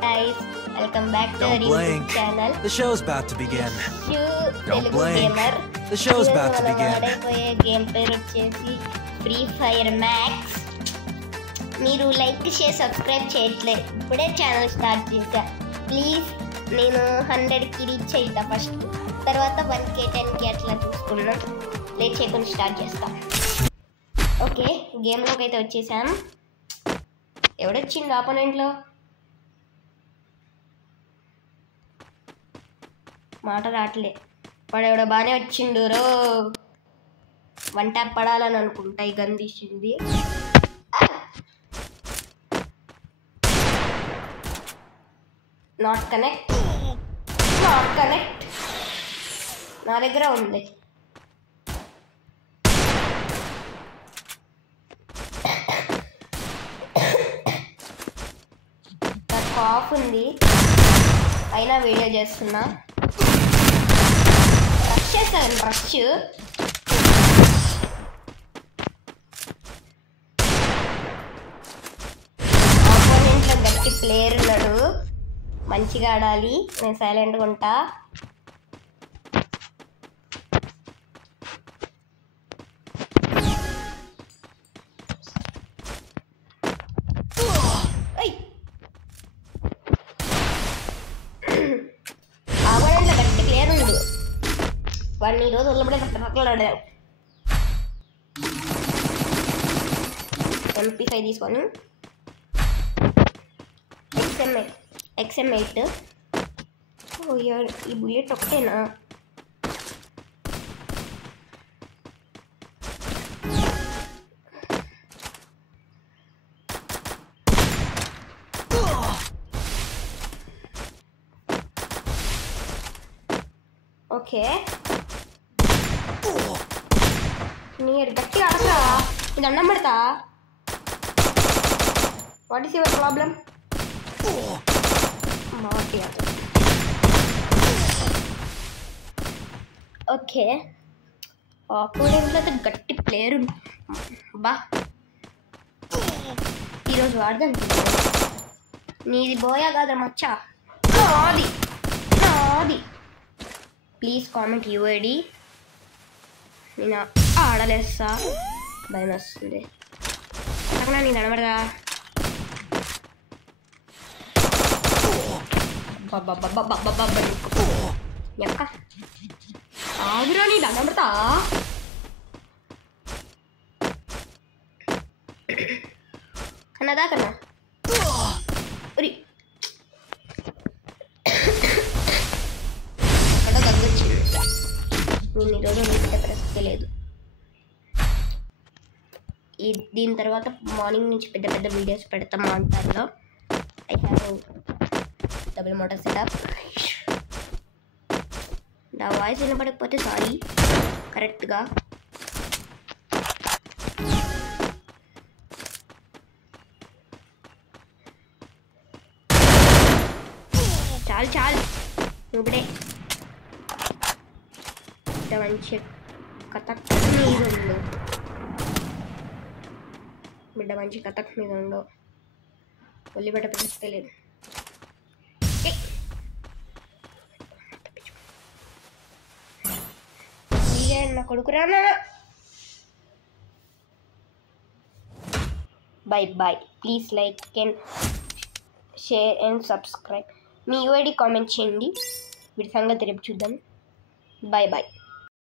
guys, welcome back to our Don't YouTube blink. channel. The show's about to begin. Don't Telugu blink. Gamer. The show's about to begin. Game పేరు వచ్చేసి free fire max. మీరు like share subscribe చేయట్లేదు, ఇప్పుడే channel start చేశా. Please నేను 100కి reach అవుతా first, తర్వాత 1K 10K అట్లా చూసుకున్నాం. లేట్ చేయకుండా స్టార్ట్ చేస్తాం. ఓకే, గేమ్లోకి అయితే వచ్చేసాం. ఎవడొచ్చిండు ఆపోనెంట్లో? మాట రావట్లే. వాడు ఎవడో బాగానే వచ్చిండు రో. 1 ట్యాప్ పడాలని అనుకుంటా. ఈ గన్ తీసింది. Not connect. నా దగ్గర ఉంది. నాకు కాఫ్ ఉంది, అయినా వీడియో చేస్తున్నా. రష్ చేస్తాను. ఆపోనెంట్లో గట్టి ప్లేయర్ ఉన్నాడు, మంచిగా ఆడాలి. నేను సైలెంట్గా ఉంటా. ఆపోనెంట్లో గట్టి ప్లేయర్ ఉండు. వాడిని ఈరోజు ఒళ్ళబడే పక్కలు ఆడాం. MP5 తీసుకొని XM8. ఈ బుల్లెట్ ఒకటేనా? ఓకే, నేను గట్టిగా ఆడతా. ఇది అన్నం పెడతా. What is your problem? Okay, ఆపోనెంట్లో అయితే గట్టి ప్లేయర్ బా. ఈరోజు వాడదాం. నీది బోయా కాదా మచ్చా? నాది. Please comment UID. నేను ఆడలేస్తా. భయం వస్తుంది. అక్కడ నేను అనబడదా? ఎక్క ఆగురా, నీ దండం పెడతా. కన్నదా కన్నా అక్కడ తగ్గొచ్చింది. నేను ఈరోజు పెట్టే పరిస్థితి లేదు. దీని తర్వాత మార్నింగ్ నుంచి పెద్ద పెద్ద వీడియోస్ పెడతాం మాంటార్లో. I have double motor setup. నా వాయిస్ వినపడకపోతే సారీ. కరెక్ట్గా చాలు ఇప్పుడే మంచి కథక్ మీద ఉండు. ఒల్లిబెట్ట పరిస్థితి లేదు. నా కొడుకురానా. Bye. Please like and share and subscribe. మీ UID కామెంట్ చేయండి. వీడి సంగతి రేపు చూద్దాం. బై.